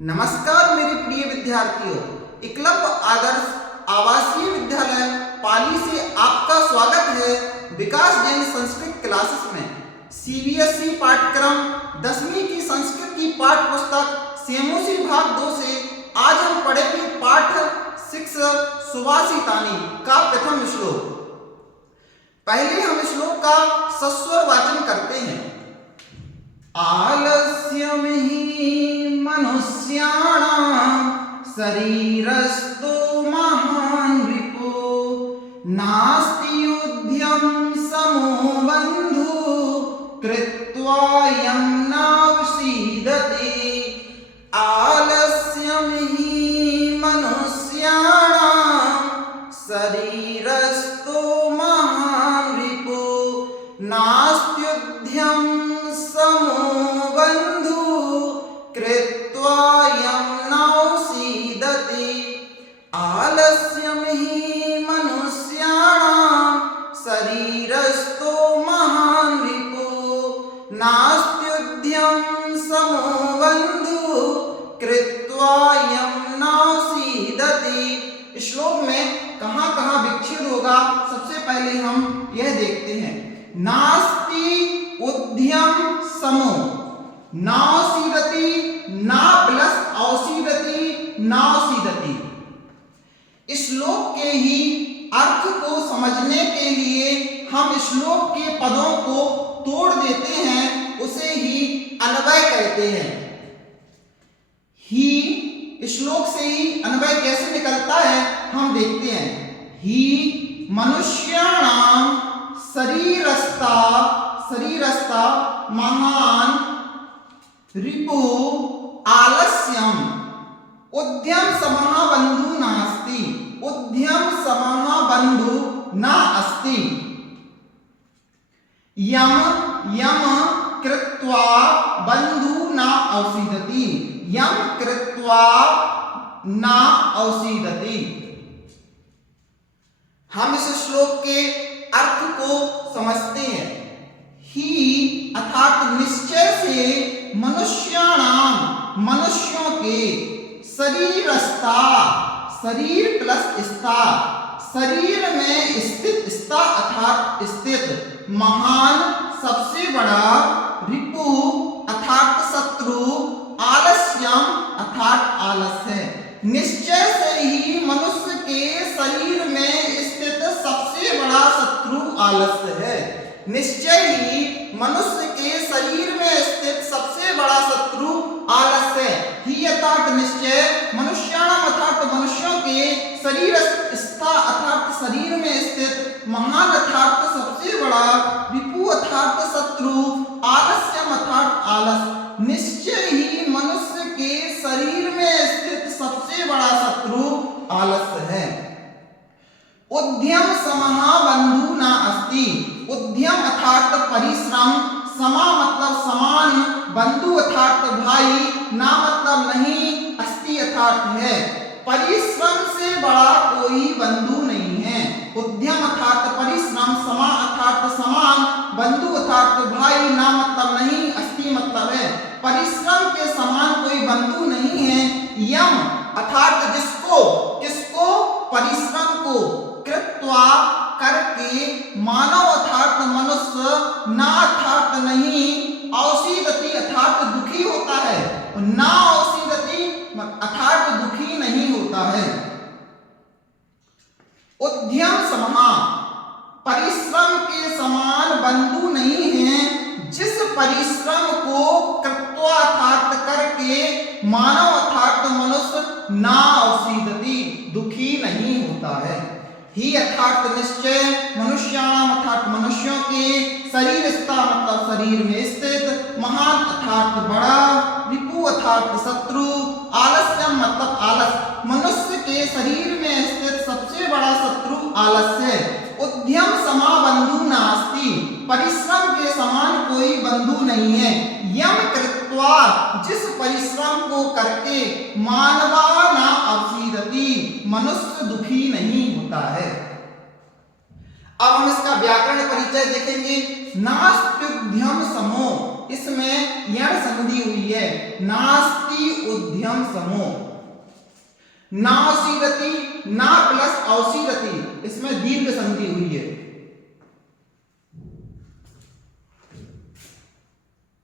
नमस्कार मेरे प्रिय विद्यार्थियों, एकलव्य आदर्श आवासीय विद्यालय पाली से आपका स्वागत है। विकास जैन संस्कृत क्लासेस में सीबीएसई पाठ्यक्रम 10वीं की संस्कृत की पाठ्य पुस्तक सेमोसी भाग 2 से आज हम पढ़ेंगे पाठ 6 सुभाषितानि का प्रथम श्लोक। पहले हम श्लोक का सस्वर वाचन करते हैं। आलस्यम हि मनुष्याणां शरीरस्थो महान् रिपो नास्ति उद्यम समो बन्धु कृत्वा यं नावसीदते। आलस्यम हि मनुष्याणां शरीरस्थो महान् रिपो नास्त्युद्यम समो बन्धु कृत्वा यं नावसीदते। आलस्यम हि मनुष्याणां शरीरस्थो महान् रिपो नास्त्युद्यम समो बन्धु कृत्वा यं नावसीदते। श्लोक में कहाँ विच्छेद होगा, सबसे पहले हम यह देखते हैं। नास्ति उद्यम समो, नावसीदति, ना प्लस औसीदति, नावसीदति। इस श्लोक के ही अर्थ को समझने के लिए हम श्लोक के पदों को तोड़ देते हैं, उसे ही अन्वय कहते हैं। ही श्लोक से ही अन्वय कैसे निकलता है हम देखते हैं। ही मनुष्याणां शरीरस्था महान रिपु आलस्यम उद्यम समः बन्धु नास्ति। उद्यम समः बन्धु न अस्ति। यम कृत्वा बन्धु न औसीदति। यम कृत्वा न औसीदति। हम इस श्लोक के अर्थ को समझते हैं। ही अर्थात निश्चय से मनुष्याणाम मनुष्यों के शरीरस्था, शरीर प्लस स्था, शरीर में स्थित, स्था अर्थात स्थित, महान सबसे बड़ा, रिपु अर्थात शत्रु, आलस्यम अर्थात आलस्य। निश्चय से ही मनुष्य के शरीर में स्थित सबसे बड़ा शत्रु आलस्य है। निश्चय ही मनुष्य के शरीर में स्थित सबसे बड़ा शत्रु आलस्य है। ही अर्थात निश्चय, मनुष्याणाम अर्थात मनुष्यों के शरीर स्था अर्थात शरीर में स्थित, महान अर्थात सबसे बड़ा, रिपु अर्थात शत्रु, आलस्यम अर्थात आलस। निश्चय ही मनुष्य के शरीर में स्थित सबसे बड़ा शत्रु आलस्य है। उद्यम समः बन्धु न अस्ति। उद्यम अर्थात परिश्रम, समा मतलब समान, बंधु अर्थात भाई, ना मतलब नहीं, अस्ति अर्थात है। परिश्रम से बड़ा कोई बंधु नहीं है। उद्यम अर्थात परिश्रम, समा अर्थात समान, बंधु अर्थात भाई, ना मतलब नहीं, अस्ति मतलब है। परिश्रम के समान कोई बंधु नहीं है। यम अर्थात जिसको, किसको, परिश्रम को, कृत्वा करके, मानव अर्थात मनुष्य, ना अर्थात नहीं, औसीदति अर्थात दुखी होता है, ना औसीदति अर्थात दुखी नहीं होता है। उद्यम समः परिश्रम के समान बंधु नहीं है। जिस परिश्रम को कृत्वा अर्थात करके, मानव अर्थात मनुष्य, ना औसीदति दुखी नहीं होता है। ही अर्थात निश्चय, मनुष्याणाम अर्थात मनुष्यों के, शरीरस्था मतलब शरीर में स्थित, महान अर्थात बड़ा, रिपु अर्थात शत्रु, आलस्यम मतलब आलस, मनुष्य के शरीर में स्थित सबसे बड़ा शत्रु आलस्य है। उद्यम समा बन्धु नास्ति। परिश्रम के समान कोई बंधु नहीं है। यम कृत्वा जिस परिश्रम को करके, मानवा न अवसीदति मनुष्य दुखी नहीं होता है। अब हम इसका व्याकरण परिचय देखेंगे। नास्त्युद्यम समो, इसमें यण संधि हुई है, नास्ति उद्यम समो। नासीदति, ना प्लस औसीदति, इसमें दीर्घ संधि हुई है।